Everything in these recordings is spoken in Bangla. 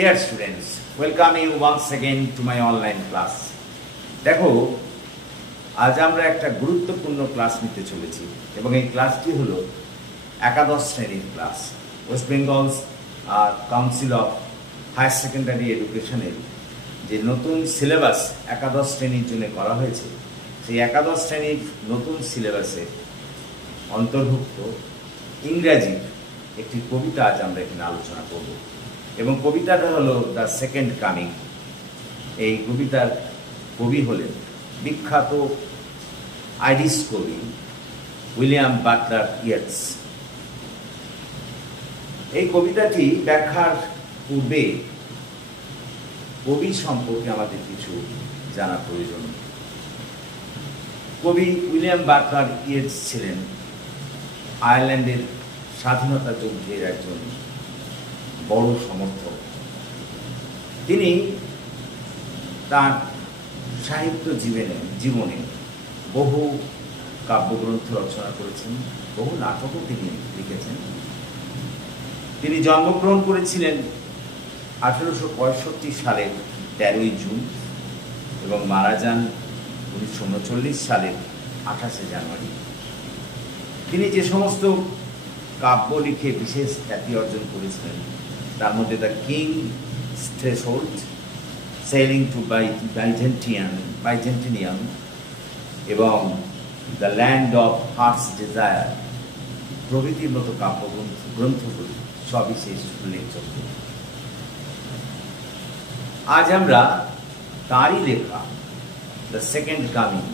Dear students, welcome you once again to my online class. দেখো আজ আমরা একটা গুরুত্বপূর্ণ ক্লাস নিতে চলেছি এবং এই ক্লাসটি হলো একাদশ শ্রেণীর class. West Bengal's Council of Higher Secondary এডুকেশনের যে নতুন সিলেবাস একাদশ শ্রেণীর জন্য করা হয়েছে, সেই একাদশ শ্রেণীর নতুন সিলেবাসে অন্তর্ভুক্ত ইংরাজির একটি কবিতা আজ আমরা এখানে আলোচনা করব এবং কবিতাটা হলো দ্য সেকেন্ড কামিং। এই কবিতার কবি হলেন বিখ্যাত আইরিশ কবি উইলিয়াম বাটলার ইয়েটস। এই কবিতাটি ব্যাখ্যার পূর্বে কবি সম্পর্কে আমাদের কিছু জানা প্রয়োজন। কবি উইলিয়াম বাটলার ইয়েটস ছিলেন আয়ারল্যান্ডের স্বাধীনতা যুদ্ধের একজন বড় সমর্থক। তিনি তার সাহিত্য জীবনে বহু কাব্যগ্রন্থ রচনা করেছেন, বহু নাটকও তিনি লিখেছেন। তিনি জন্মগ্রহণ করেছিলেন 1865 সালের 13 জুন এবং মারা যান 1939 সালের 28 জানুয়ারি। তিনি যে সমস্ত কাব্য লিখে বিশেষ খ্যাতি অর্জন করেছিলেন তার মধ্যে the king threshold, sailing to Byzantium এবং the land of heart's desire প্রভৃতির মতো কাব্যগ্রন্থগুলি সবিশেষ উল্লেখযোগ্য। আজ আমরা তারই লেখা দ্য সেকেন্ড কামিং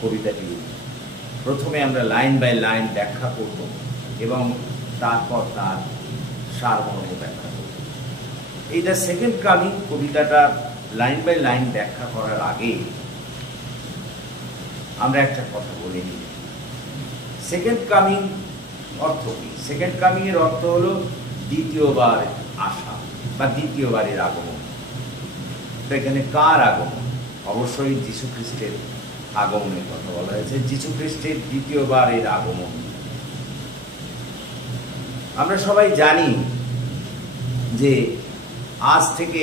কবিতাটি প্রথমে আমরা লাইন বাই লাইন ব্যাখ্যা করব এবং তারপর তার সারমর্ম ব্যাখ্যা করব। এই দ্য সেকেন্ড কামিং কবিতাটা লাইন বাই লাইন ব্যাখ্যা করার আগে আমরা একটা কথা বলে নিই। সেকেন্ড কামিং অর্থ কি? সেকেন্ড কামিং এর অর্থ হলো দ্বিতীয়বার আসা বা দ্বিতীয়বারের আগমন। তো এখানে কার আগমন? অবশ্যই যীশু খ্রিস্টের আগমনের কথা বলা হয়েছে। যীশু খ্রিস্টের দ্বিতীয়বারের আগমন। আমরা সবাই জানি যে আজ থেকে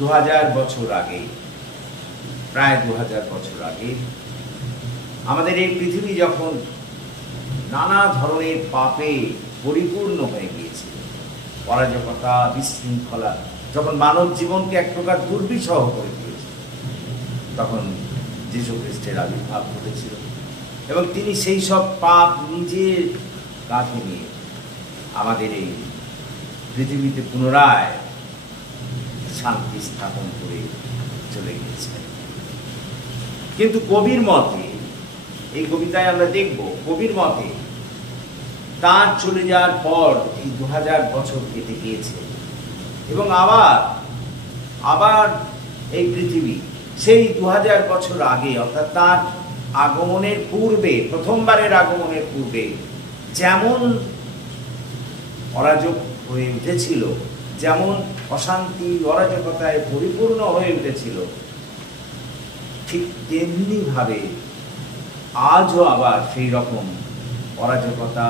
2000 বছর আগে, প্রায় 2000 বছর আগে আমাদের এই পৃথিবী যখন নানা ধরনের পাপে পরিপূর্ণ হয়ে গিয়েছিল, অরাজকতা, বিশৃঙ্খলা, যখন মানব জীবনকে এক প্রকার দুর্বিষহ করে দিয়েছিল, তখন যীশু খ্রিস্টের আবির্ভাব ঘটেছিল এবং তিনি সেই সব পাপ নিজের কাঁধে নিয়ে আমাদের এই পৃথিবীতে পুনরায় শান্তি স্থাপন করে চলে গিয়েছিলেন। কিন্তু কবির মতে, এই কবিতায় আমরা দেখব, কবির মতে তার চলে যাওয়ার পর এই 2000 বছর কেটে গিয়েছে এবং আবার এই পৃথিবী সেই 2000 বছর আগে, অর্থাৎ তার আগমনের পূর্বে, প্রথমবারের আগমনের পূর্বে যেমন অরাজক হয়ে উঠেছিল, যেমন অশান্তি অরাজকতায় পরিপূর্ণ হয়ে উঠেছিল, ঠিক তেমনি ভাবে আজও আবার সেই রকম অরাজকতা,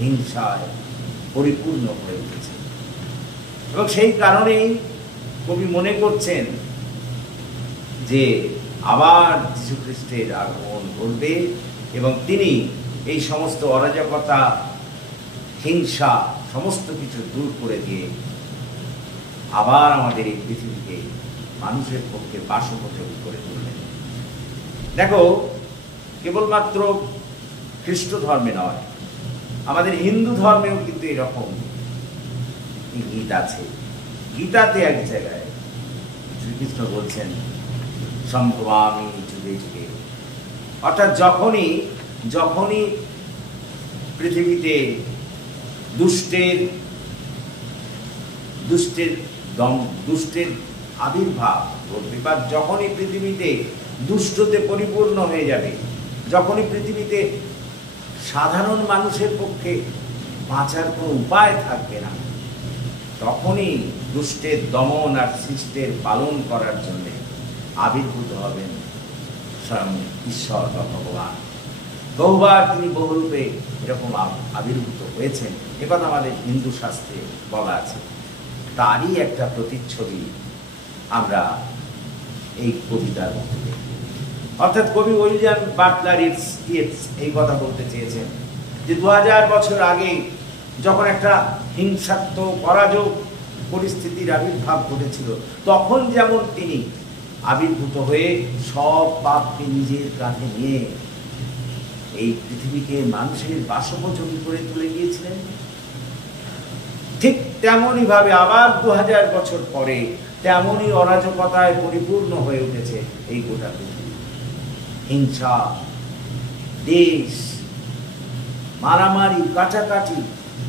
হিংসায় পরিপূর্ণ হয়ে উঠেছে। এবং সেই কারণেই কবি মনে করছেন যে আবার যীশু খ্রিস্টের আগমন ঘটবে এবং তিনি এই সমস্ত অরাজকতা, হিংসা সমস্ত কিছু দূর করে দিয়ে আবার আমাদের এই পৃথিবীকে মানুষের পক্ষে বাসোপযোগী করে তুলবেন। দেখো, কেবলমাত্র খ্রিস্ট ধর্মে নয়, আমাদের হিন্দু ধর্মেও কিন্তু এরকম গীত আছে। গীতাতে এক জায়গায় শ্রীকৃষ্ণ বলছেন সম্ভবামি যুগে যুগে, অর্থাৎ যখনই পৃথিবীতে দুষ্টের আবির্ভাব ঘটবে বা যখনই পৃথিবীতে দুষ্টতে পরিপূর্ণ হয়ে যাবে, যখনই পৃথিবীতে সাধারণ মানুষের পক্ষে বাঁচার কোনো উপায় থাকবে না, তখনই দুষ্টের দমন আর শিষ্টের পালন করার জন্য আবির্ভূত হবেন স্বয়ং ঈশ্বর বা ভগবান। বহুবার তিনি বহুরূপে এরকম আবির্ভূত হয়েছেন, একথা আমাদের হিন্দু শাস্ত্রে বলা আছে। তারই একটা প্রতিচ্ছবি আমরা এই কবিতার মধ্যে দেখি। অর্থাৎ কবি উইলিয়াম বাটলার ইয়েটস এই কথা বলতে চেয়েছেন যে 2000 বছর আগে যখন একটা হিংসাত্মক অরাজক পরিস্থিতির আবির্ভাব ঘটেছিল, তখন যেমন তিনি আবির্ভূত হয়ে সব পাপকে নিজের কাঁধে নিয়ে এই পৃথিবীকে মানুষের বাসোপযোগী করে তুলে গিয়েছিলেন, ঠিক তেমনই ভাবে আবার 2000 বছর পরে তেমনই অরাজকতায় পরিপূর্ণ হয়ে উঠেছে এই গোটা পৃথিবী। হিংসা, দেশ, মারামারি, কাটাকাটি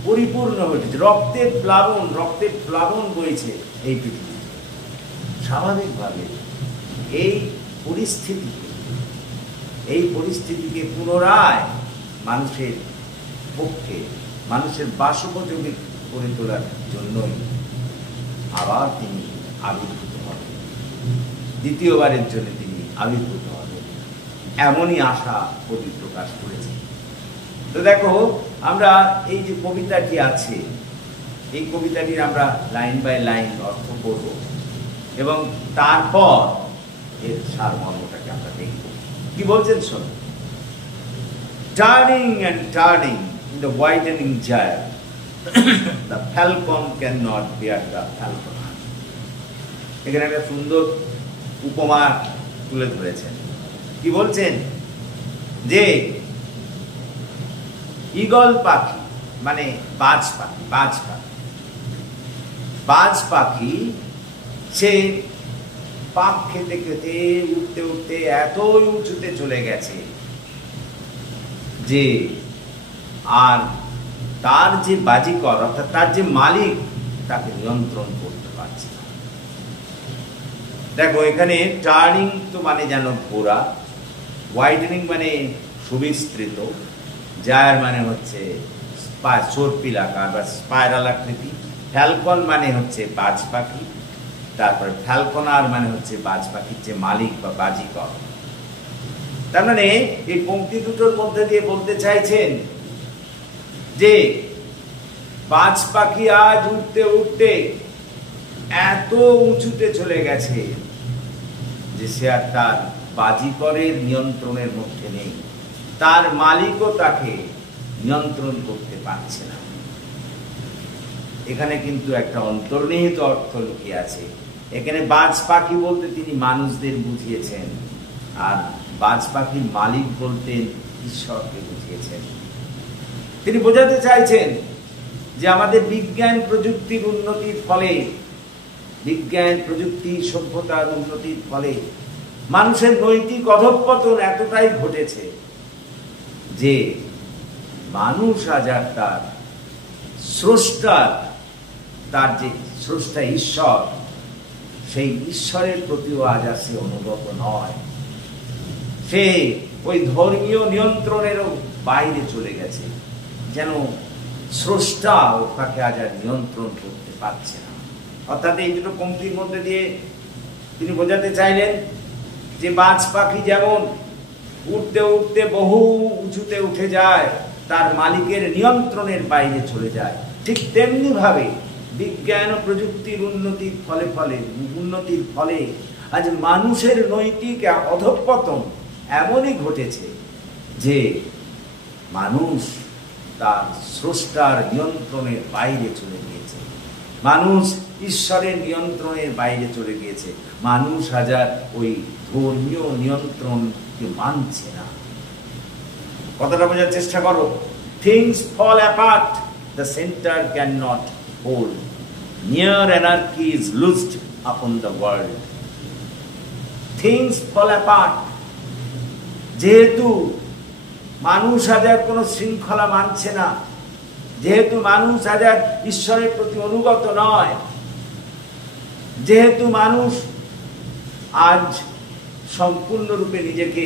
পরিপূর্ণ হয়ে উঠেছে। রক্তের প্লাবন বইছে এই পৃথিবী। স্বাভাবিকভাবে এই পরিস্থিতিকে পুনরায় মানুষের পক্ষে, মানুষের বাসোপযোগী করে তোলার জন্যই আবার তিনি আবির্ভূত হবেন, দ্বিতীয়বারের জন্য তিনি আবির্ভূত হবেন, এমনই আশা কবি প্রকাশ করেছেন। তো দেখো, আমরা এই যে কবিতাটি আছে, এই কবিতাটির আমরা লাইন বাই লাইন অর্থ করব এবং তারপর এর সারমর্মটাকে আমরা দেখব। কি বলছেন শোনো। Turning and turning in the widening gyre, the falcon cannot bear the falconer. এখানে একটা সুন্দর উপমা তুলে ধরেছেন। কি বলছেন যে ঈগল পাখি মানে বাজ পাখি সে পাক খেতে খেতে উঠতে উঠতে এতই উঁচুতে চলে গেছে যে আর তার যে বাজিকর অর্থাৎ তার যে মালিক তাকে নিয়ন্ত্রণ করতে পারছে না। দেখো, এখানে টার্নিং তো মানে যেন ঘোরা, ওয়াইডেনিং মানে সুবিস্তৃত, জায়ার মানে হচ্ছে সর্পিলাকার বা স্পাইরাল আকৃতি, ফ্যালকন মানে হচ্ছে বাজ পাখি, তারপর ফ্যালকনার মানে হচ্ছে বাজ পাখির যে মালিক বা বাজিকর। তার মানে এই পংক্তি দুটোর মধ্যে দিয়ে বলতে চাইছেন যে বাজ পাখি আজ উঠতে উঠতে এত উঁচুতে চলে গেছে যে সে আর তার বাজিকরের নিয়ন্ত্রণের মধ্যে নেই, তার মালিকও তাকে নিয়ন্ত্রণ করতে পারছে না। এখানে কিন্তু একটা অন্তর্নিহিত অর্থ লুকিয়ে আছে। এখানে বাজ পাখি বলতে তিনি মানুষদের বুঝিয়েছেন, আর বাজ পাখির মালিক বলতে ঈশ্বরকে বুঝিয়েছেন। তিনি বোঝাতে চাইছেন যে আমাদের বিজ্ঞান প্রযুক্তির উন্নতির ফলে, বিজ্ঞান প্রযুক্তি সভ্যতার উন্নতির ফলে মানুষের নৈতিক অধঃপতন এতটাই ঘটেছে যে মানুষ আজ আর তার তার যে স্রষ্টা ঈশ্বর, সেই ঈশ্বরের প্রতিও আজ আর সে অনুগত নয়। সে ওই ধর্মীয় নিয়ন্ত্রণেরও বাইরে চলে গেছে, যেন স্রষ্টা তাকে আজ আর নিয়ন্ত্রণ করতে পারছে না। অর্থাৎ এই দুটো পংক্তির মধ্যে দিয়ে তিনি বোঝাতে চাইলেন যে বাজ পাখি যেমন উঠতে উঠতে বহু উঁচুতে উঠে যায়, তার মালিকের নিয়ন্ত্রণের বাইরে চলে যায়, ঠিক তেমনি ভাবে বিজ্ঞান ও প্রযুক্তির উন্নতির ফলে আজ মানুষের নৈতিক অধঃপতন এমনই ঘটেছে যে মানুষ তার স্রষ্টার নিয়ন্ত্রণের বাইরে চলে গিয়েছে, মানুষ ঈশ্বরের নিয়ন্ত্রণের বাইরে চলে গিয়েছে, মানুষ হাজার ওই ধর্মীয় নিয়ন্ত্রণকে মানছে না। কথাটা বোঝার চেষ্টা করো। Things fall apart, the center cannot hold. Near anarchy is loosed upon the world. Things fall apart. যেহেতু মানুষ হাজার কোন শৃঙ্খলা মানছে না, যেহেতু মানুষ হাজার ঈশ্বরের প্রতি অনুগত নয়, যেহেতু মানুষ আজ সম্পূর্ণরূপে নিজেকে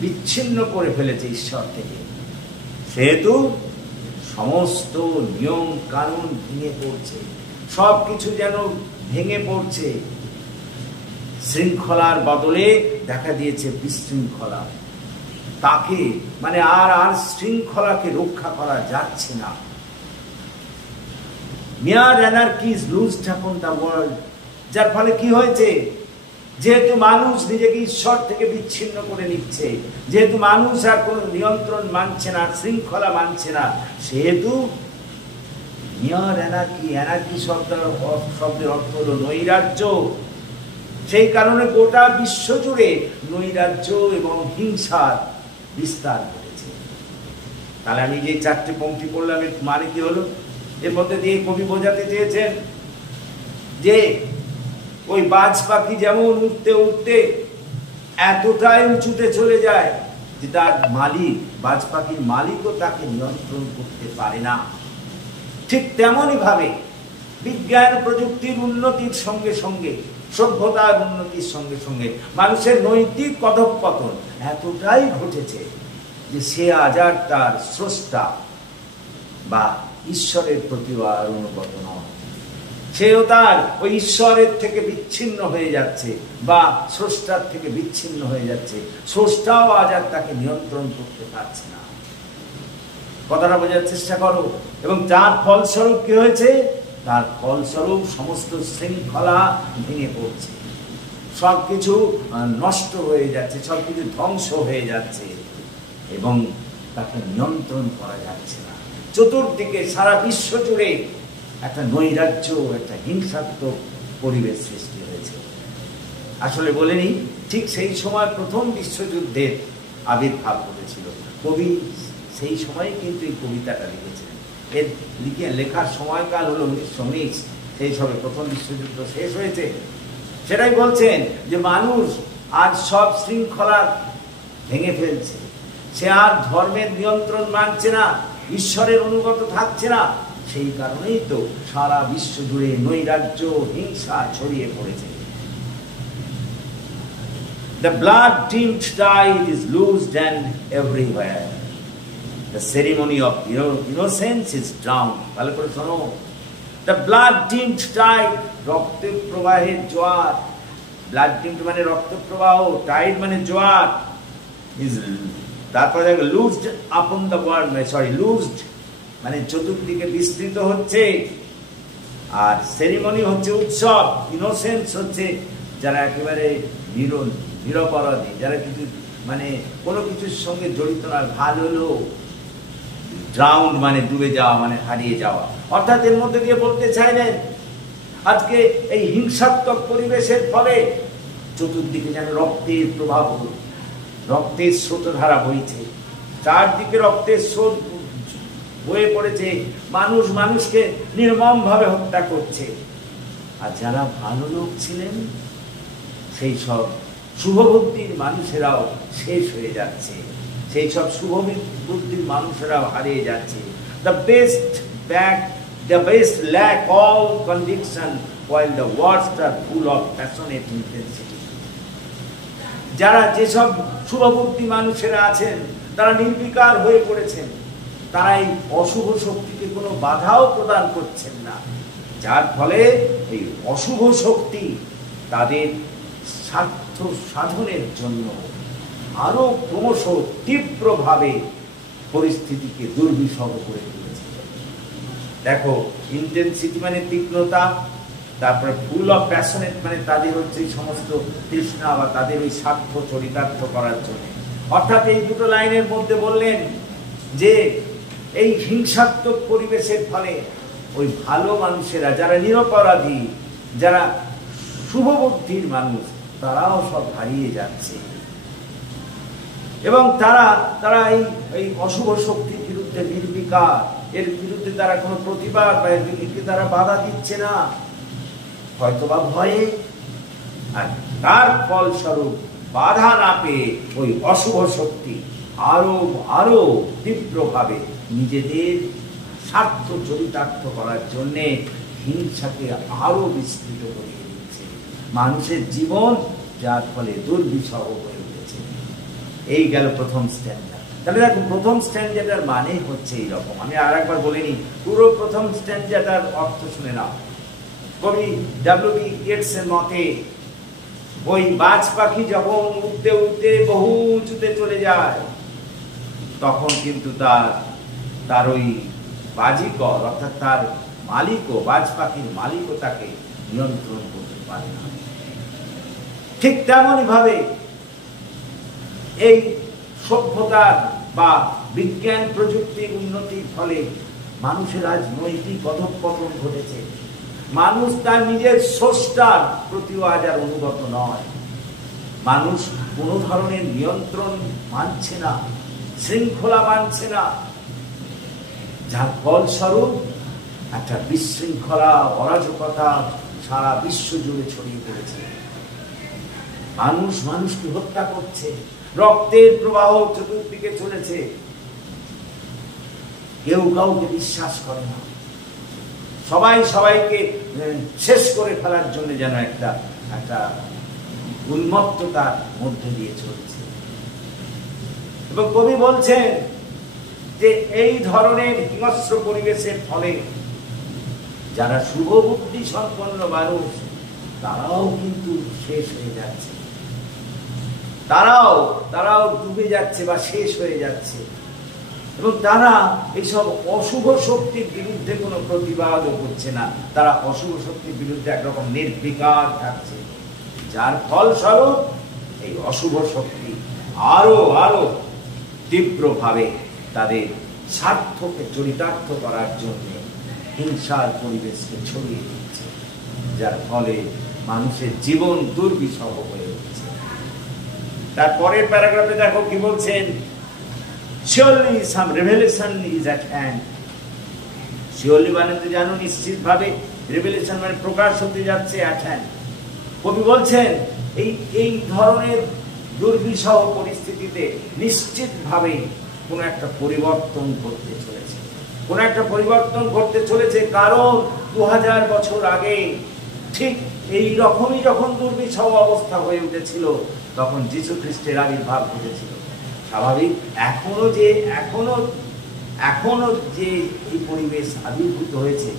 বিচ্ছিন্ন করে ফেলেছে ঈশ্বর থেকে, সেহেতু সমস্ত নিয়ম কানুন ভেঙে পড়ছে, সবকিছু যেন ভেঙে পড়ছে। শৃঙ্খলার বদলে দেখা দিয়েছে বিশৃঙ্খলা। তাকে মানে আর শৃঙ্খলাকে রক্ষা করা যাচ্ছে না। mere anarchy is loosed upon the world, যার ফলে কি হয়েছে, যেহেতু মানুষ নিজেকে ঈশ্বর থেকে বিচ্ছিন্ন করে নিচ্ছে, যেহেতু মানুষ আর কোনো নিয়ন্ত্রণ মানছে না, শৃঙ্খলা মানছে না, সেহেতু mere anarchy, anarchy শব্দের অর্থ হলো নৈরাজ্য। সেই কারণে গোটা বিশ্ব জুড়ে নৈরাজ্য এবং হিংসার বিস্তার ঘটেছে। তাহলে আমি যে 4টে পংক্তি পড়লাম এর মানে কি হলো? এর মধ্যে দিয়ে কবি বোঝাতে চেয়েছেন যে ওই বাজ পাখি যেমন উঠতে উঠতে এতটাই উঁচুতে চলে যায় যে তার মালিক, বাজ পাখির মালিকও তাকে নিয়ন্ত্রণ করতে পারে না, ঠিক তেমনই ভাবে বিজ্ঞান প্রযুক্তির উন্নতির সঙ্গে সঙ্গে, সভ্যতার উন্নতির সঙ্গে সঙ্গে মানুষের নৈতিক অধঃপতন এতটাই ঘটেছে যে সে আজ আর তার স্রষ্টা বা ঈশ্বরের প্রতি আর অনুগত নয়। সেও তার ওই ঈশ্বরের থেকে বিচ্ছিন্ন হয়ে যাচ্ছে বা স্রষ্টার থেকে বিচ্ছিন্ন হয়ে যাচ্ছে। স্রষ্টাও আজ আর তাকে নিয়ন্ত্রণ করতে পারছে না। কথাটা বোঝার চেষ্টা করো। এবং তার ফলস্বরূপ কি হয়েছে? তার ফলস্বরূপ সমস্ত শৃঙ্খলা ভেঙে পড়ছে, সবকিছু নষ্ট হয়ে যাচ্ছে, সবকিছু ধ্বংস হয়ে যাচ্ছে এবং তাকে নিয়ন্ত্রণ করা যাচ্ছে না। চতুর্দিকে সারা বিশ্ব জুড়ে একটা নৈরাজ্য, একটা হিংসাত্মক পরিবেশ সৃষ্টি হয়েছে। আসলে বলেনি, ঠিক সেই সময় প্রথম বিশ্বযুদ্ধের আবির্ভাব ঘটেছিল। কবি সেই সময় কিন্তু এই কবিতাটা লিখেছিলেন। এর লেখার সময়কাল হলো 1919। সেই সবে প্রথম বিশ্বযুদ্ধ শেষ হয়েছে। সেটাই বলছেন যে মানুষ আজ সব শৃঙ্খলা ভেঙে ফেলছে, সে আর ধর্মের নিয়ন্ত্রণ মানছে না, ঈশ্বরের অনুগত থাকছে না। সেই কারণেই তো সারা বিশ্ব জুড়ে নৈরাজ্য, হিংসা ছড়িয়ে পড়েছে। The blood-dimmed tide is loosed and everywhere. The ceremony of innocence is drowned. ভালো করে শোনো। The blood-dimmed tide, রক্তের প্রবাহের জোয়ার। blood-dimmed মানে রক্ত প্রবাহ, tide মানে জোয়ার। is তারপরে loosed upon the world, loosed মানে চতুর্দিকে বিস্তৃত হচ্ছে। আর সেরিমনি হচ্ছে উৎসব, ইনোসেন্স হচ্ছে যারা একেবারে নিরপরাধী, যারা কিছু মানে কোনো কিছুর সঙ্গে জড়িত না, ভালো লোক। ড্রাউন্ড মানে ডুবে যাওয়া, মানে হারিয়ে যাওয়া। অর্থাৎ এর মধ্যে দিয়ে বলতে চাইলেন আজকে এই হিংসাত্মক পরিবেশের ফলে চতুর্দিকে যেন রক্তের প্রভাব, রক্তের স্রোতধারা বইছে, চারদিকে রক্তের স্রোত বয়ে পড়েছে। মানুষ মানুষকে নির্মমভাবে হত্যা করছে। আর যারা ভালো লোক ছিলেন সেই সব শুভবুদ্ধির মানুষেরাও শেষ হয়ে যাচ্ছে, সেই সব শুভবুদ্ধির মানুষেরাও হারিয়ে যাচ্ছে। The best lack all conviction while the worst are full of passionate intensity. যারা যেসব শুভবুদ্ধি মানুষেরা আছেন তারা নির্বিকার হয়ে পড়েছেন, তারা এই অশুভ শক্তিকে কোনো বাধাও প্রদান করছেন না, যার ফলে এই অশুভ শক্তি তাদের স্বার্থ সাধনের জন্য আরো ক্রমশ তীব্রভাবে পরিস্থিতিকে দুর্বিষহ করে তুলেছে। দেখো, ইন্টেন্সিটি মানে তীক্ষ্ণতা, তারপরে ফুল অফ প্যাশনেট মানে তাদের হচ্ছে সমস্ত তৃষ্ণা বা তাদের ওই স্বার্থ চরিতার্থ করার জন্য। অর্থাৎ এই দুটো লাইনের মধ্যে বললেন যে এই হিংসাত্মক পরিবেশের ফলে ওই ভালো মানুষেরা, যারা নিরপরাধী, যারা শুভবুদ্ধির মানুষ, তারাও সব হারিয়ে যাচ্ছে এবং তারা এই অশুভ শক্তির বিরুদ্ধে নির্বিকার, এর বিরুদ্ধে তারা কোনো প্রতিবাদ বা এর বিরুদ্ধে তারা বাধা দিচ্ছে না, হয়তোবা ভয়ে। আর তার ফলস্বরূপ বাধা না পেয়ে ওই অশুভ শক্তি আরো তীব্রভাবে নিজেদের স্বার্থ চরিতার্থ করার জন্যে হিংসাকে আরো বিস্তৃত করিয়ে দিচ্ছে মানুষের জীবন, যার ফলে দুর্বিষহ হয়ে উঠেছে। এই গেল প্রথম স্ট্যান্ডার্ড। তাহলে দেখো, প্রথম স্ট্যান্ডার্ডের মানে হচ্ছে এইরকম। আমি আর একবার বলিনি, পুরো প্রথম স্ট্যান্ডার্ডের অর্থ শুনে নাও। কবি ডব্লিউ.বি. ইয়েটসের মতে ওই বাজ পাখি যখন উঠতে উঠতে বহু উঁচুতে চলে যায়, তখন কিন্তু তার ওই বাজিকর অর্থাৎ তার মালিকও, বাজ পাখির মালিকও তাকে নিয়ন্ত্রণ করতে পারে না। ঠিক তেমনই ভাবে এই সভ্যতার বা বিজ্ঞান প্রযুক্তির উন্নতির ফলে মানুষের আজ নৈতিক অধঃপতন ঘটেছে। মানুষ তার নিজের স্রষ্টার প্রতিও আজ আর অনুগত নয়। মানুষ কোনো ধরনের নিয়ন্ত্রণ মানছে না, শৃঙ্খলা মানছে না, যার ফলস্বরূপ একটা বিশৃঙ্খলা, অরাজকতা সারা বিশ্ব জুড়ে ছড়িয়ে পড়েছে। মানুষ মানুষকে হত্যা করছে, রক্তের প্রবাহ চতুর্দিকে চলেছে, কেউ কাউকে বিশ্বাস করে না, সবাই সবাইকে শেষ করে ফেলার জন্য যেন একটা একটা উন্মত্ততার মধ্যে দিয়ে চলছে। এবং কবি বলছেন যে এই ধরনের হিংস্র পরিবেশের ফলে যারা শুভ বুদ্ধি সম্পন্ন মানুষ তারাও কিন্তু শেষ হয়ে যাচ্ছে, তারাও ডুবে যাচ্ছে বা শেষ হয়ে যাচ্ছে। এবং তারা এইসব অশুভ শক্তির বিরুদ্ধে কোনো প্রতিবাদও করছে না, তারা অশুভ শক্তির বিরুদ্ধে একরকম নির্বিকার থাকছে, যার ফলস্বরূপ এই অশুভ শক্তি আরো তীব্রভাবে তাদের স্বার্থকে চরিতার্থ করার জন্য হিংসার পরিবেশকে ছড়িয়ে দিচ্ছে, যার ফলে মানুষের জীবন দুর্বিষহ হয়ে উঠছে। তারপরের প্যারাগ্রাফে দেখো কি বলছেন, surely some revelation is at hand. surely মানে তো জানো নিশ্চিতভাবে, রেভেলেশন মানে প্রকাশ হতে যাচ্ছে, at hand। কবি বলছেন এই ধরনের দুর্বিষহ পরিস্থিতিতে নিশ্চিতভাবে কোন একটা পরিবর্তন ঘটতে চলেছে, কোন একটা পরিবর্তন ঘটতে চলেছে। কারণ 2000 বছর আগে ঠিক এই রকমই যখন দুর্বিষহ অবস্থা হয়ে উঠেছিল তখন যীশু খ্রিস্টের আবির্ভাব ঘটেছিল। স্বাভাবিক এখনো যে এই পরিবেশ আবির্ভূত হয়েছে,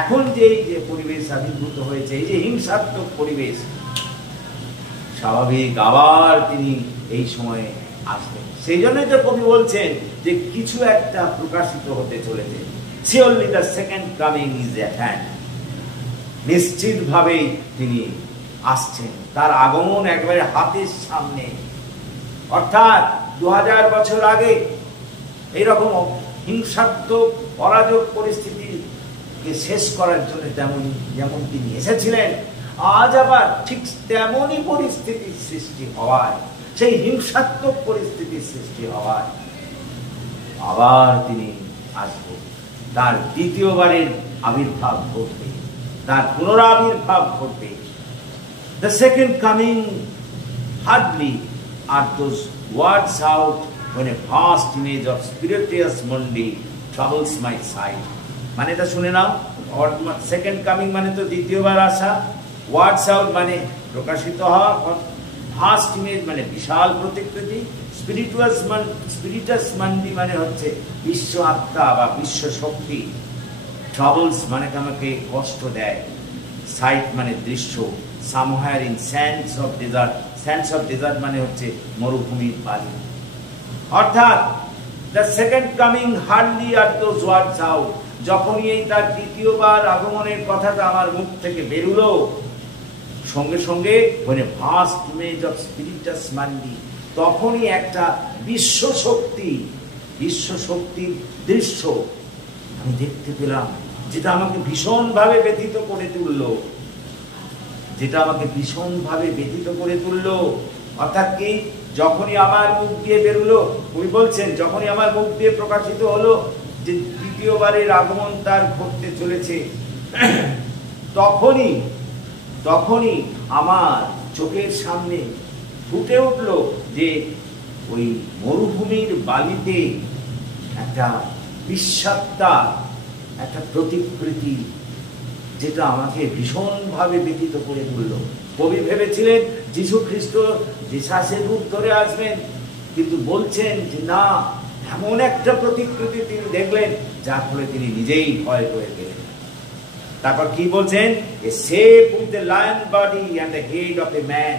এখন যে পরিবেশ আবির্ভূত হয়েছে, এই যে হিংসাত্মক পরিবেশ, স্বাভাবিক আবার তিনি এই সময়ে আসবেন। সেই জন্যই তো কবি বলছেন যে কিছু একটা প্রকাশিত হতে চলেছে। surely the second coming is at hand. নিশ্চিতভাবেই তিনি আসছেন, তার আগমন একবারে হাতের সামনে। অর্থাৎ 2000 বছর আগে এইরকম হিংসাত্মক অরাজক পরিস্থিতিকে শেষ করার জন্য যেমন তিনি এসেছিলেন, আজ আবার ঠিক তেমনই পরিস্থিতির সৃষ্টি হওয়ায়, সেই হিংসাত্মক পরিস্থিতির সৃষ্টি হওয়ায় আবার তিনি আসবেন। তার দ্বিতীয়বারের আবির্ভাব ঘটবে, তার পুনরাবির্ভাব ঘটবে। The second coming hardly are those words out when a vast image of spirituous mundi troubles my sight. মানে এটা শুনে নাও, সেকেন্ড কামিং মানে তো দ্বিতীয়বার আসা, ওয়ার্ডস আউট মানে প্রকাশিত হওয়া, ভাস্ট ইমেজ মানে বিশাল প্রতিকৃতি, স্পিরিটাস মান্ডি মানে হচ্ছে বিশ্ব আত্মা বা বিশ্ব শক্তি, ট্রাবলস মানে আমাকে কষ্ট দেয়, সাইট মানে দৃশ্য, somewhere in sands of desert মানে হচ্ছে মরুভূমির বালি। অর্থাৎ the second coming hardly are those words out, যখনই এই তার দ্বিতীয়বার আগমনের কথাটা আমার মুখ থেকে বেরুলো, সঙ্গে সঙ্গে মানে ভাস্ট ইমেজ অফ স্পিরিটাস মান্ডি, তখনই একটা বিশ্ব শক্তির দৃশ্য আমি দেখতে পেলাম, যেটা আমাকে ভীষণভাবে ব্যথিত করে তুললো। অর্থাৎ কি, যখনই আমার মুখ দিয়ে বেরুলো, উনি বলছেন যখনই আমার মুখ দিয়ে প্রকাশিত হলো যে দ্বিতীয়বারের আগমন তার ঘটতে চলেছে, তখনই আমার চোখের সামনে ফুটে উঠলো যে ওই মরুভূমির বালিতে একটা বিষাক্তা একটা প্রতিকৃতি, যেটা আমাকে ভীষণভাবে ব্যথিত করে তুলল। কবি ভেবেছিলেন যীশু খ্রিস্ট জেসাসের রূপ ধরে আসবেন, কিন্তু বলছেন যে না, এমন একটা প্রতিকৃতি তিনি দেখলেন যার ফলে তিনি নিজেই ভয় হয়ে গেলেন। তারপর কি বলছেন, a shape with the lion body and the head of a man,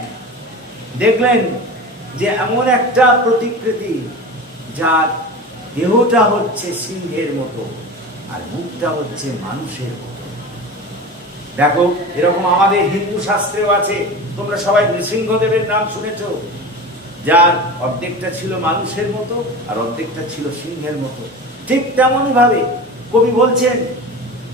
দেখলেন যে এমন একটা প্রতিকৃতি যার দেহটা হচ্ছে সিংহের মতো আর মুখটা হচ্ছে মানুষের মতো। দেখো এরকম আমাদের হিন্দু শাস্ত্রেও আছে, তোমরা সবাই নৃসিংহদেবের নাম শুনেছ, যার অর্ধেকটা ছিল মানুষের মতো আর অর্ধেকটা ছিল সিংহের মতো। ঠিক তেমনই ভাবে কবি বলছেন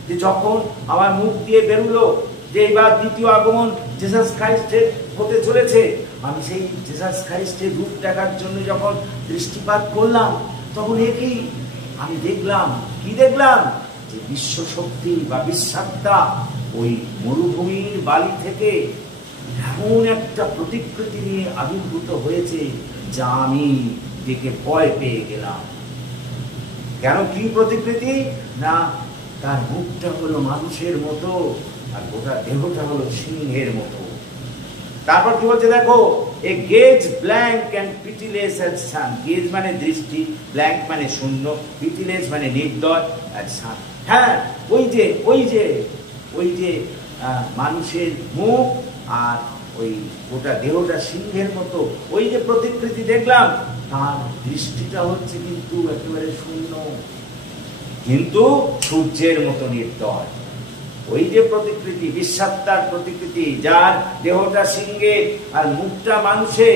যে যখন আমার মুখ দিয়ে বেরুলো যে এবার দ্বিতীয় আগমন জিসাস খ্রাইস্টের হতে চলেছে, আমি সেই জিসাস খ্রাইস্টের রূপ দেখার জন্য যখন দৃষ্টিপাত করলাম, তখন একই আমি দেখলাম, কি দেখলাম, যে বিশ্ব শক্তি বা বিশ্বাত্মা ওই মরুভূমির বালি থেকে এমন একটা প্রতিকৃতি নিয়ে আবির্ভূত হয়েছে যা আমি দেখে ভয় পেয়ে গেলাম। কেন, কি প্রতিকৃতি? না, তার মুখটা হলো মানুষের মতো আর গোটা দেহটা হলো সিংহের মতো। তারপর কি বলছে দেখো, a gaze blank and pitiless as sun. Gaze মানে দৃষ্টি, ব্ল্যাঙ্ক মানে শূন্য, পিটিলেস মানে নির্দয়, অ্যাজ সান। হ্যাঁ, ওই যে মানুষের মুখ আর ওই গোটা দেহটা সিংহের মতো ওই যে প্রতিকৃতি দেখলাম, তার দৃষ্টিটা হচ্ছে কিন্তু একেবারে শূন্য, কিন্তু সূর্যের মতো নির্দয়। ওই যে প্রতিকৃতি, বিশ্বাত্মার প্রতিকৃতি, যার দেহটা সিংহে আর মুখটা মানুষে,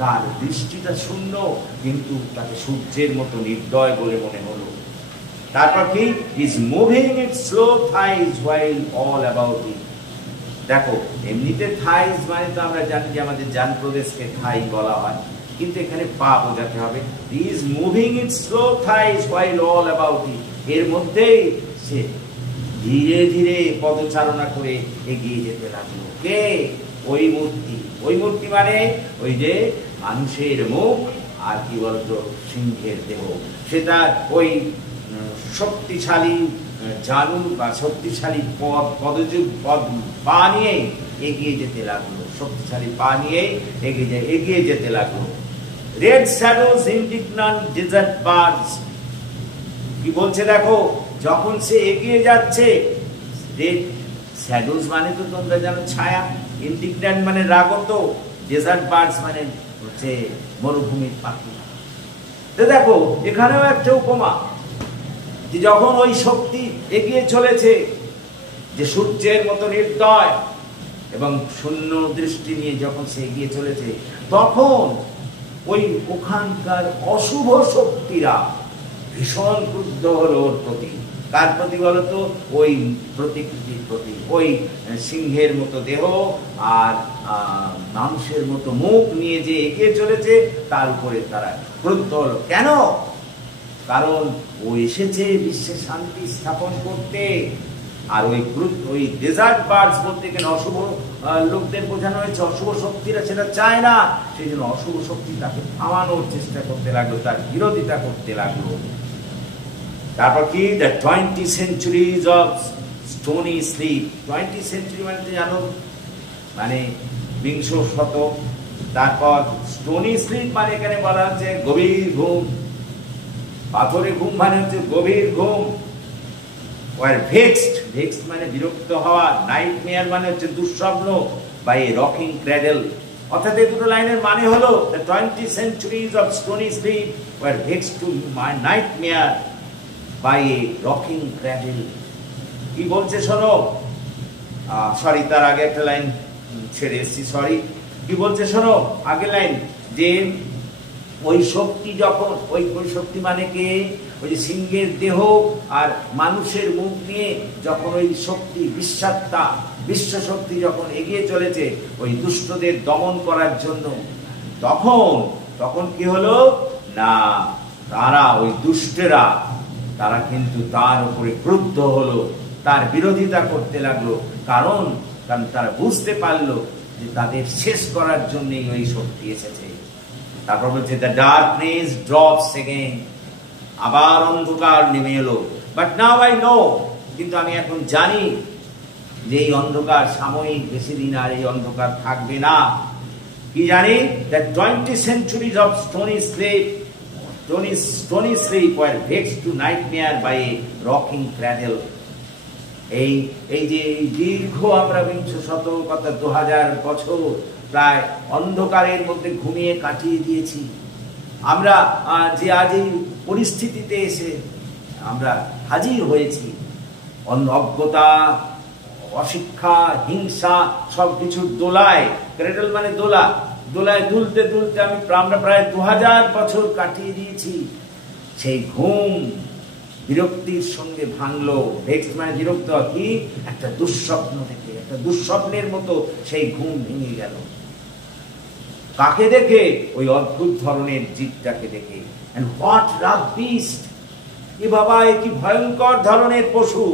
তার দৃষ্টিটা শূন্য, কিন্তু তাকে সূর্যের মতো নির্দয় বলে মনে হলো। তারপর কি, is moving it's slow thighs while all about it. দেখো এমনিতে থাইজ মানে তো আমরা জানি যে আমাদের জান প্রদেশকে থাই বলা হয়, কিন্তু এখানে পা বোঝাতে হবে। Is moving it's slow thighs while all about it. এর মধ্যেই সে ধীরে ধীরে পদচারণা করে এগিয়ে যেতে লাগলো। কে? ওই মূর্তি। ওই মূর্তি মানে ওই যে মানুষের মুখ আর কি বলতো সিংহের দেহ। সেটা ওই শক্তিশালী জানু বা শক্তিশালী পা নিয়ে এগিয়ে যেতে লাগলো, শক্তিশালী পা নিয়ে এগিয়ে যেতে লাগলো। Red shadows indignant desert birds. কি বলছে দেখো, যখন সে এগিয়ে যাচ্ছে, রেড শ্যাডোজ মানে তো তোমরা জানো ছায়া, ইন্ডিগন্যান্ট মানে রাগত, ডেজার্ট বার্ডস মানে হচ্ছে মরুভূমির পাখি। তো দেখো এখানেও একটা উপমা, যে যখন ওই শক্তি এগিয়ে চলেছে, যে সূর্যের মতো নির্দয় এবং শূন্য দৃষ্টি নিয়ে যখন সে এগিয়ে চলেছে, তখন ওই ওখানকার অশুভ শক্তিরা ভীষণ ক্রুদ্ধ হলো ওর প্রতি। কার প্রতি বলতো? ওই প্রতিকৃতির প্রতি। ওই সিংহের মতো দেহ আর মানুষের মতো মুখ নিয়ে যে এগিয়ে চলেছে, তার উপরে তারা ক্রুদ্ধ হলো। কেন? কারণ ও এসেছে বিশ্বে শান্তি স্থাপন করতে। আর ওই ডেজার্ট বার্ডস বলতে গেলে অশুভ লোকদের বোঝানো হয়েছে, অশুভ শক্তিরা সেটা চায় না, সেই জন্য অশুভ শক্তি তাকে থামানোর চেষ্টা করতে লাগলো, তার বিরোধিতা করতে লাগলো। তারপর কি, the 20 centuries of stony sleep। 20 century মানে জানো, মানে বিংশ শতক। তারপর স্টোনি স্লিপ মানে এখানে বলা হচ্ছে গভীর ঘুম, পাথরে ঘুম মানে হচ্ছে গভীর ঘুম। ভেক্সড মানে বিরক্ত হওয়া, নাইটমেয়ার মানে হচ্ছে দুঃস্বপ্ন, বাই এ রকিং ক্র্যাডেল। অর্থাৎ এই দুটো লাইনের মানে হলো, the 20 centuries of stony sleep were vexed to my nightmare by a rocking cradle। কি বলছে শোনো, সরি তার আগে একটা লাইন ছেড়ে এসেছি, সরি। কি বলছে শোনো, আগের লাইন, যে ওই শক্তি যখন ওই শক্তি মানে কে, ওই যে সিংহের দেহ আর মানুষের মুখ নিয়ে যখন ওই শক্তি বিশ্বাত্মা বিশ্ব শক্তি যখন এগিয়ে চলেছে ওই দুষ্টদের দমন করার জন্য, তখন কি হলো না, তারা ওই দুষ্টেরা তারা কিন্তু তার উপরে ক্রুদ্ধ হলো, তার বিরোধিতা করতে লাগলো। কারণ তারা বুঝতে পারলো যে তাদের শেষ করার জন্যই ওই শক্তি এসেছে। তারপর বলছে দ্য ডার্কনেস ড্রপস এগেইন, আবার অন্ধকার নেমে এলো। বাট নাও আই নো, কিন্তু আমি এখন জানি যে এই অন্ধকার সাময়িক, বেশি দিন আর এই অন্ধকার থাকবে না। কি জানি? The 20 centuries of stony sleep were vexed to nightmare by a rocking cradle। এই যে দীর্ঘ আমরা বিংশ শতক অর্থাৎ 2000 বছর প্রায় অন্ধকারের মধ্যে ঘুমিয়ে কাটিয়ে দিয়েছি। আমরা যে আজ এই পরিস্থিতিতে এসে আমরা হাজির হয়েছি, অজ্ঞতা, অশিক্ষা, হিংসা সবকিছুর দোলায়, ক্রেডল মানে দোলা, দোলায় দুলতে দুলতে আমরা প্রায় 2000 বছর কাটিয়ে দিয়েছি। সেই ঘুম বিরক্তির সঙ্গে ভাঙলো। ভেক্সড মানে বিরক্ত, কি একটা দুঃস্বপ্ন থেকে, একটা দুঃস্বপ্নের মতো সেই ঘুম ভেঙে গেল। কাকে দেখে? ওই অদ্ভুত ধরনের জীবটাকে দেখে। And what rough beast! এ বাবা, এ কি ভয়ঙ্কর ধরনের পশু!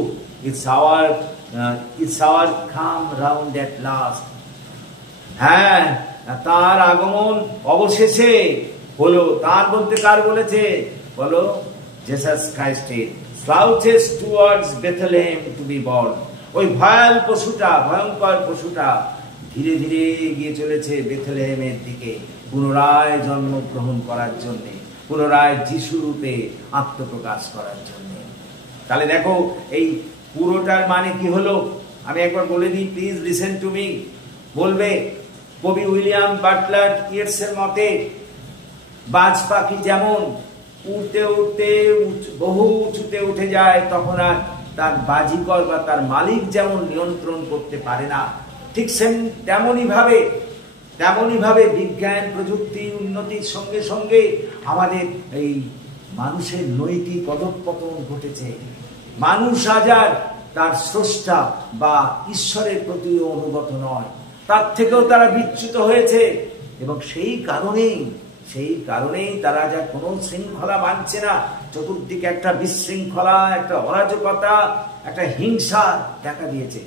It's our come round at last. হ্যাঁ, তার আগমন অবশেষে হলো। তার বলতে কার বলেছে? বলো, Jesus Christ slouches towards Bethlehem to be born. ওই ভয়াল পশুটা, ভয়ঙ্কর পশুটা ধীরে ধীরে এগিয়ে চলেছে বেথলেহেমের দিকে, পুনরায় জন্মগ্রহণ করার জন্য, পুনরায় যিশু রূপে আত্মপ্রকাশ করার জন্য। তাহলে দেখো, এই পুরোটার মানে কি হলো আমি একবার বলে দিই, প্লিজ লিসেন টু মি। বলবে, কবি উইলিয়াম বাটলার ইয়েটসের মতে, বাজ পাখি যেমন উড়তে উড়তে বহু উঁচুতে উঠে যায়, তখন আর তার বাজিকর বা তার মালিক যেমন নিয়ন্ত্রণ করতে পারে না, ঠিক তেমনই ভাবে বিজ্ঞান প্রযুক্তি উন্নতির সঙ্গে সঙ্গে আমাদের এই মানুষের নৈতিক অধঃপতন ঘটেছে। মানুষ আজ তার স্রষ্টা বা ঈশ্বরের প্রতি অনুগত নয়, তার থেকেও তারা বিচ্যুত হয়েছে। এবং সেই কারণেই তারা যা কোনো শৃঙ্খলা মানছে না। চতুর্দিকে একটা বিশৃঙ্খলা, একটা অরাজকতা, একটা হিংসা দেখা দিয়েছে।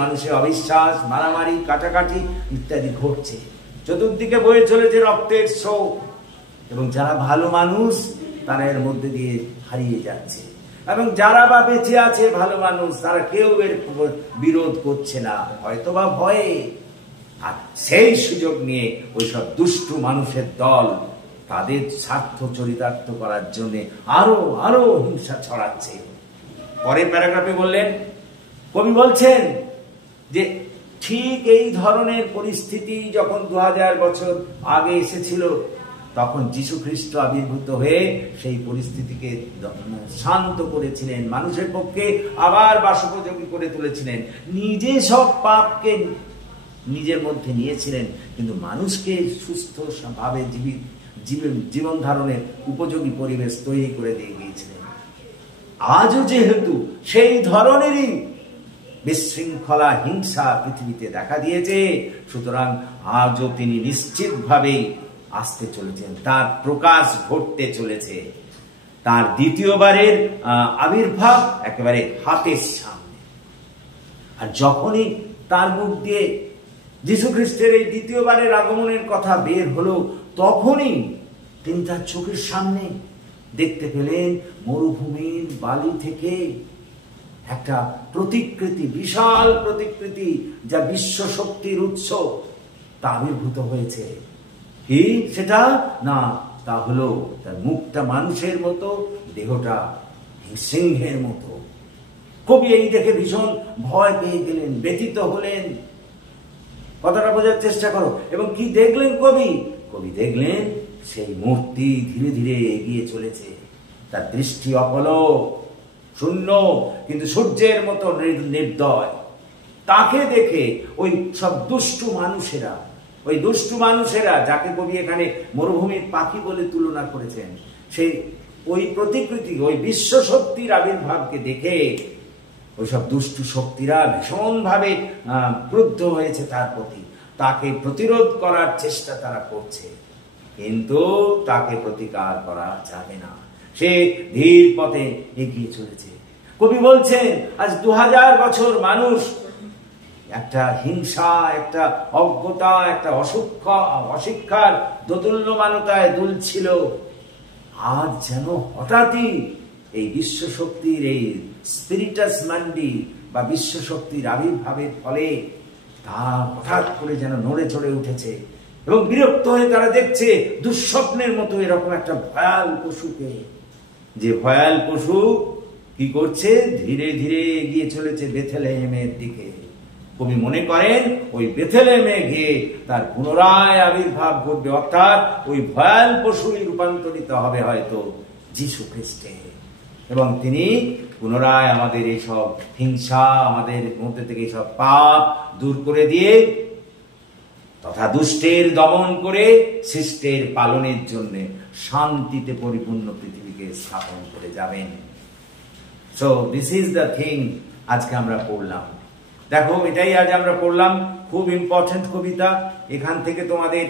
মানুষে অবিশ্বাস, মারামারি, কাটাকাটি ইত্যাদি ঘটছে। চতুর্দিকে বয়ে চলেছে রক্তের স্রোত, এবং যারা ভালো মানুষ তারা এর মধ্যে দিয়ে হারিয়ে যাচ্ছে। এবং যারা বা বেঁচে আছে ভালো মানুষ, তারা কেউ এর বিরোধ করছে না, হয়তোবা ভয়ে। আর সেই সুযোগ নিয়ে ওইসব দুষ্টু মানুষের দল তাদের স্বার্থ চরিতার্থ করার জন্য আরো হিংসা ছড়াচ্ছে। পরের প্যারাগ্রাফে বললেন, কবি বলছেন যে ঠিক এই ধরনের পরিস্থিতি যখন 2000 বছর আগে এসেছিল, তখন যীশু খ্রিস্ট আবির্ভূত হয়ে সেই পরিস্থিতিকে শান্ত করেছিলেন, মানুষের পক্ষে আবার বাসোপযোগী করে তুলেছিলেন। নিজে সব পাপকে নিজের মধ্যে নিয়েছিলেন, কিন্তু মানুষকে সুস্থ ভাবে জীবন ধারণের উপযোগী পরিবেশ তৈরি করে দিয়ে গিয়েছিলেন। আজও যেহেতু সেই ধরনেরই বিশৃঙ্খলা, হিংসা পৃথিবীতে দেখা দিয়েছে, সুতরাং আজও তিনি নিশ্চিতভাবে আসতে চলেছেন, তার প্রকাশ ঘটতে চলেছে। তার দ্বিতীয়বারের আবির্ভাব একেবারে হাতের সামনে। আর যখনই তার মুখ দিয়ে যীশু খ্রিস্টের এই দ্বিতীয়বারের আগমনের কথা বের হলো, তখনই তিনি তার চোখের সামনে দেখতে পেলেন মরুভূমির বালি থেকে একটা প্রতিকৃতি, বিশাল প্রতিকৃতি, যা বিশ্ব শক্তির উৎস, তা আবির্ভূত হয়েছে। কি সেটা? না, তা হলো তার মুখটা মানুষের মতো, দেহটা সিংহের মতো। কবি এই দেখে ভীষণ ভয় পেয়ে গেলেন, ব্যথিত হলেন। কথাটা বোঝার চেষ্টা করো। এবং কি দেখলেন কবি দেখলেন সেই মূর্তি ধীরে ধীরে এগিয়ে চলেছে, তার দৃষ্টি অপলক, শূন্য, কিন্তু সূর্যের মতো নির্দয়। তাকে দেখে ওই সব দুষ্টু মানুষেরা, যাকে কবি এখানে মরুভূমির পাখি বলে তুলনা করেছেন, সেই ওই প্রতিকৃতি, ওই বিশ্ব শক্তির আবির্ভাবকে দেখে ওইসব দুষ্টু শক্তিরা ভীষণ ভাবে ক্রুদ্ধ হয়েছে তার প্রতি। তাকে প্রতিরোধ করার চেষ্টা তারা করছে, কিন্তু তাকে প্রতিকার করা যাবে না। সে ধীর পথে এগিয়ে চলেছে। কবি বলছেন, আজ 2000 বছর মানুষ একটা হিংসা, একটা অজ্ঞতা, একটা অশিক্ষার দোদুল্যমানতায় দুলছিল। আজ যেন হঠাৎই এই বিশ্ব শক্তির, এই স্পিরিটাস মান্ডি বা বিশ্ব শক্তির আবির্ভাবের ফলে তা হঠাৎ করে যেন নড়ে চড়ে উঠেছে, এবং বিরক্ত হয়ে তারা দেখছে দুঃস্বপ্নের মতো এরকম একটা ভয়াল পশুকে। যে ভয়াল পশু কি করছে? ধীরে ধীরে এগিয়ে চলেছে বেথলেহেমের দিকে। কবি মনে করেন ওই বেথলেহেমে গিয়ে তার পুনরায় আবির্ভাব ঘটবে, অর্থাৎ ওই ভয়াল পশুই রূপান্তরিত হবে হয়তো যীশু খ্রিস্টে। এবং তিনি পুনরায় আমাদের এইসব হিংসা, আমাদের মধ্যে থেকে এইসব পাপ দূর করে দিয়ে তথা দুষ্টের দমন করে শিষ্টের পালনের জন্য শান্তিতে পরিপূর্ণ পৃথিবীকে স্থাপন করে যাবেন। So this is the thing আজকে আমরা পড়লাম। দেখো, এটাই আজ আমরা পড়লাম, খুব ইম্পর্টেন্ট কবিতা। এখান থেকে তোমাদের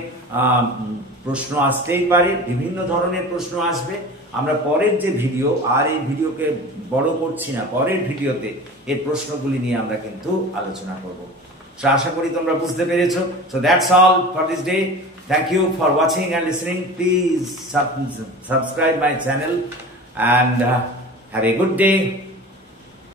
প্রশ্ন আসতেই পারে, বিভিন্ন ধরনের প্রশ্ন আসবে। আমরা পরের যে ভিডিও, আর এই ভিডিওকে বড় করছি না, পরের ভিডিওতে এর প্রশ্নগুলি নিয়ে আমরা কিন্তু আলোচনা করব। So, আশা করি তোমরা বুঝতে পেরেছো। So that's all for this day. Thank you for watching and listening. Please subscribe my channel and have a good day.